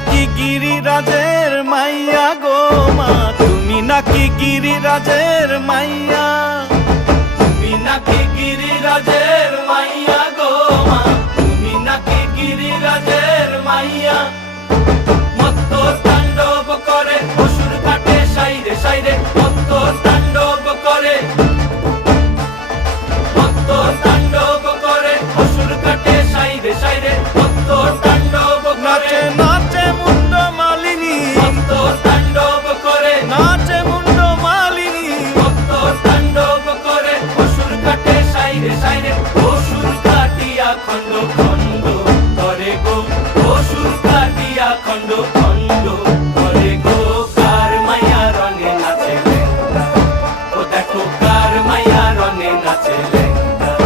নাকি গিরিরাজের মাইয়া গো মা, তুমি নাকি গিরিরাজের মাইয়া, তুমি নাকি গিরিরাজের মাইয়া গো মা, তুমি নাকি গিরিরাজের মাইয়া। মত্ত তাণ্ডব করে অসুর কাটে সাইরে সাইরে, মত্ত তাণ্ডব করে, মত্ত তাণ্ডব করে অসুর কাটে সাইরে সাইরে, মত্ত তাণ্ডব করে। নাচে মুন্ড মালিনী, মত্ত তাণ্ডব করে, নাচে মুন্ড মালিনী, মত্ত তাণ্ডব করে অসুর কাটে সাইরে সাইরে।